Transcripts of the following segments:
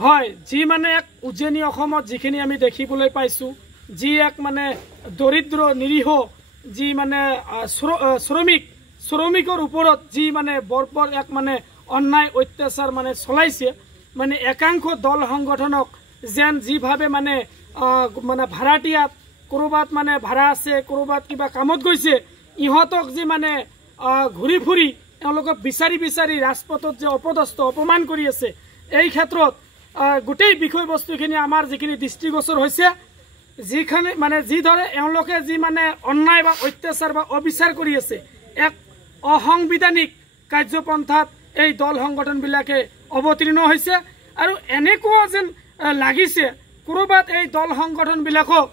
হয় যি মানে এক উজনি অসমত যিখিনি আমি দেখিবলৈ পাইছোঁ, যি এক মানে দৰিদ্ৰ নিৰীহ যি মানে শ্ৰমিকৰ ওপৰত যি মানে বৰ্বৰ এক মানে অন্যায় অত্যাচাৰ মানে চলাইছে, মানে একাংশ দল সংগঠনক যেন যিভাৱে মানে মানে ভাড়াটিয়াত ক'ৰবাত মানে ভাড়া আছে, ক'ৰবাত কিবা কামত গৈছে, ইহঁতক যি মানে ঘূৰি ফুৰি এওঁলোকক বিচাৰি বিচাৰি ৰাজপথত যে অপমান কৰি আছে, এই ক্ষেত্ৰত গোটেই বিষয়বস্তুখিনি আমাৰ যিখিনি দৃষ্টিগোচৰ হৈছে, যিখিনি মানে যিদৰে এওঁলোকে যি মানে অন্যায় বা অত্যাচাৰ বা অবিচাৰ কৰি আছে, এক অসাংবিধানিক কাৰ্যপন্থাত এই দল সংগঠনবিলাকে অৱতীৰ্ণ হৈছে। আৰু এনেকুৱা যেন লাগিছে ক'ৰবাত এই দল সংগঠনবিলাকক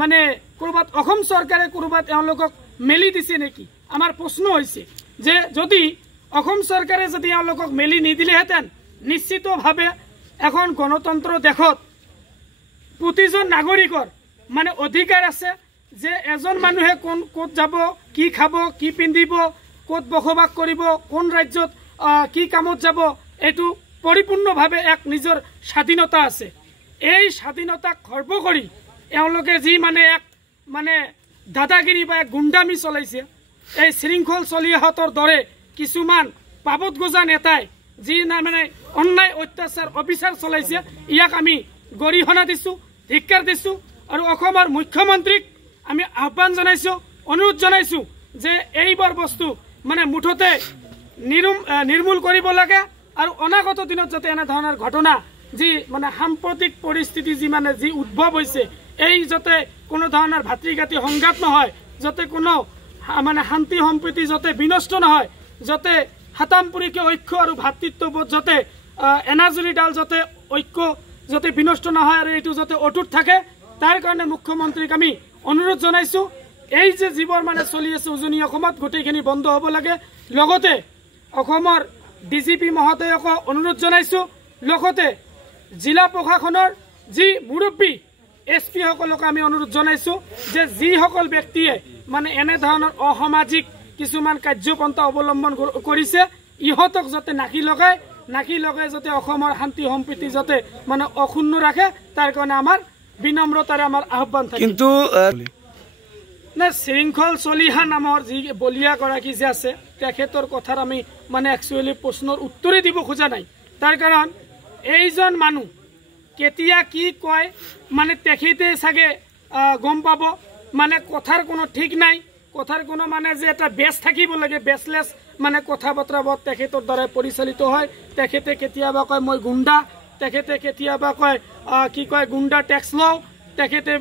মানে ক'ৰবাত অসম চৰকাৰে ক'ৰবাত এওঁলোকক মেলি দিছে নেকি। আমাৰ প্ৰশ্ন হৈছে যে যদি অসম চৰকাৰে যদি এওঁলোকক মেলি নিদিলেহেঁতেন, নিশ্চিতভাৱে এখন গণতন্ত্ৰ দেশত প্ৰতিজন নাগৰিকৰ মানে অধিকাৰ আছে যে এজন মানুহে ক'ত যাব, কি খাব, কি পিন্ধিব, ক'ত বসবাস কৰিব, কোন ৰাজ্যত কি কামত যাব, এইটো পৰিপূৰ্ণভাৱে এক নিজৰ স্বাধীনতা আছে। এই স্বাধীনতাক খৰ্ব কৰি এওঁলোকে যি মানে এক মানে দাদাগিৰি বা এক গুণ্ডামি চলাইছে, এই শৃংখল চলিয়াহঁতৰ দৰে কিছুমান পাবত গজা নেতাই যি মানে অন্যায় অত্যাচাৰ অবিচাৰ চলাইছে, ইয়াক আমি গৰিহণা দিছোঁ, ধিক্কাৰ দিছোঁ। আৰু অসমৰ মুখ্যমন্ত্ৰীক আমি আহ্বান জনাইছোঁ, অনুৰোধ জনাইছোঁ যে এইবোৰ বস্তু মানে মুঠতে নিৰ্মূল কৰিব লাগে। আৰু অনাগত দিনত যাতে এনেধৰণৰ ঘটনা যি মানে সাম্প্ৰতিক পৰিস্থিতি যি মানে যি উদ্ভৱ হৈছে, এই যাতে কোনো ধৰণৰ ভাতৃঘাতী সংঘাত নহয়, যাতে কোনো মানে শান্তি সম্প্ৰীতি যাতে বিনষ্ট নহয়, যাতে হাতামপুৰীকে ঐক্য আৰু ভাতৃত্ববোধ যাতে এনাজৰীডাল যাতে ঐক্য যাতে বিনষ্ট নহয় আৰু এইটো যাতে অটুট থাকে, তাৰ কাৰণে মুখ্যমন্ত্ৰীক আমি অনুৰোধ জনাইছোঁ। এই যে যিবোৰ মানে চলি আছে উজনি অসমত, গোটেইখিনি বন্ধ হ'ব লাগে। লগতে অসমৰ DGP মহোদয়কো অনুৰোধ জনাইছোঁ, লগতে জিলা প্ৰশাসনৰ যি মুৰব্বী SP সকলক আমি অনুৰোধ জনাইছোঁ যে যিসকল ব্যক্তিয়ে মানে এনেধৰণৰ অসামাজিক কিছুমান কাৰ্যপন্থা অৱলম্বন কৰিছে, ইহঁতক যাতে নাকি লগাই যাতে অসমৰ শান্তি সম্প্ৰীতি যাতে মানে অক্ষুণ্ণ ৰাখে, তাৰ কাৰণে আমাৰ বিনম্ৰতাৰে আমাৰ আহ্বান থাকে। কিন্তু শৃংখল চলিহা নামৰ যি বলিয়াগৰাকী যে আছে, তেখেতৰ কথাৰ আমি মানে একচুৱেলি প্ৰশ্নৰ উত্তৰে দিব খোজা নাই। তাৰ কাৰণ এইজন মানুহ কেতিয়া কি কয় মানে তেখেতে চাগে গম পাব, মানে কথাৰ কোনো ঠিক নাই, কথাৰ কোনো মানে যে এটা বেছ থাকিব লাগে, বেছলেছ মানে কথা বতৰাবোৰ তেখেতৰ দ্বাৰাই পৰিচালিত হয়। তেখেতে কেতিয়াবা কয় মই গুণ্ডা, তেখেতে কেতিয়াবা কয় কি কয় গুণ্ডা টেক্স লওঁ, তেখেতে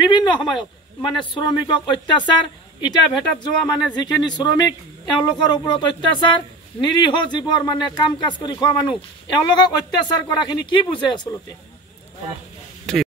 বিভিন্ন সময়ত মানে শ্ৰমিকক অত্যাচাৰ, ইটা ভেটাত যোৱা মানে যিখিনি শ্ৰমিক এওঁলোকৰ ওপৰত অত্যাচাৰ, নিৰীহ যিবোৰ মানে কাম কাজ কৰি খোৱা মানুহ এওঁলোকক অত্যাচাৰ কৰাখিনি কি বুজে আচলতে।